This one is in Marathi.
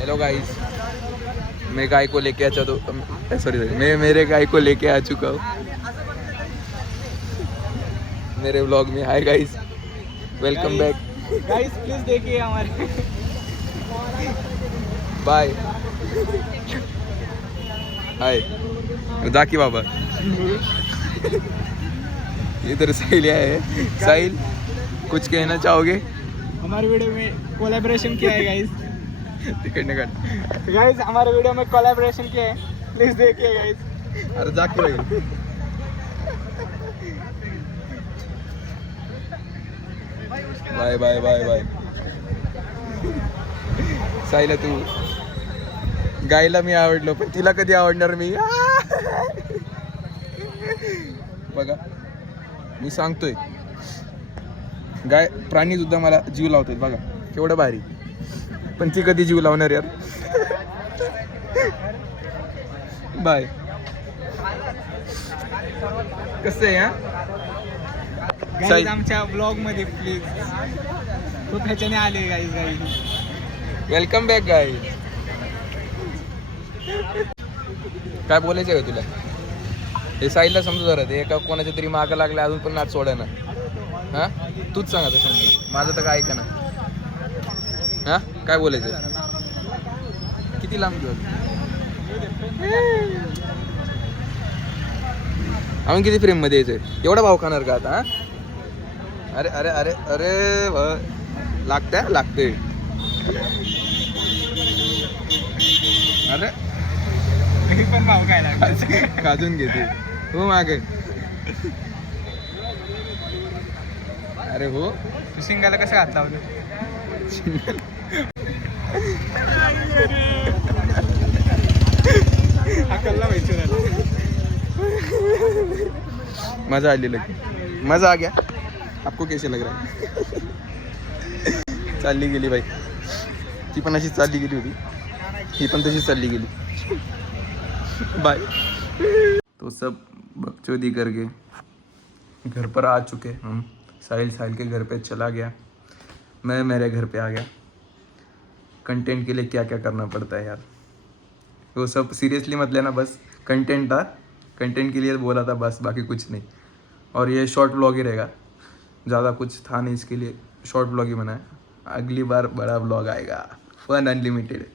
हेलो गाइस, मैं गाय को लेके आ सॉरी मैं मेरे गाय को लेके आ चुका हूँ मेरे व्लॉग में। Hi guys, welcome back guys please देखिए हमारे बाय। हाय जाकी बाबा। इधर साहिल है। साहिल, कुछ कहना चाहोगे? हमारे वीडियो में कोलैबोरेशन किया है गाइस। तिकडने काढ। गाइस हमारे वीडियो में कोलैबोरेशन किया है, प्लीज देखिए गाइस। अरे जाकी भाई, bye bye bye bye. Sahil तू गायला मी आवडलो, पण तिला कधी आवडणार मी? बघा मी सांगतोय, गाय प्राणी सुद्धा मला जीव लावतात बघा, केवढं भारी. पण ती कधी जीव लावणार यार? बाय. कसं आहे हा? गाइस आमच्या ब्लॉग मध्ये प्लीज, खूप ह्याच्याने आले गाइस. वेलकम बॅक गाय. काय बोलायचं आहे का तुला? हे साईडला समजू जरा, ते एका कोणाच्या तरी मागं लागले अजून पण नाच सोडा ना. हा तूच सांगा ते समजू, माझं तर काय ऐका ना. हा काय बोलायचं? किती लांब घेऊ आम्ही? किती फ्रेम मध्ये यायचंय? एवढा भाव खाणार का आता? अरे अरे अरे अरे लागतंय. अरे मी पण भाव काय लागला काजून घेते हो मागे. अरे हो, शिंगाला कसं हात लावलं? अकलला व्हायचं झालं. मजा आली लगी, मजा आ गया. आपको कैसे लग रहा है? चालली गेली बाई, ती पण अशीच चालली गेली होती, ही पण तशीच चालली गेली. बाय. तो सब बकचोदी करके घर पर आ चुके हम. साहिल के घर पे चला गया, मैं मेरे घर पे आ गया. कंटेंट के लिए क्या क्या करना पड़ता है यार, वो सब सीरियसली मत लेना, बस कंटेंट था, कंटेंट के लिए बोला था बस, बाकी कुछ नहीं. और ये शॉर्ट व्लॉग ही रहेगा, ज़्यादा कुछ था नहीं, इसके लिए शॉर्ट व्लॉग ही बनाया. अगली बार बड़ा व्लॉग आएगा, फन अनलिमिटेड.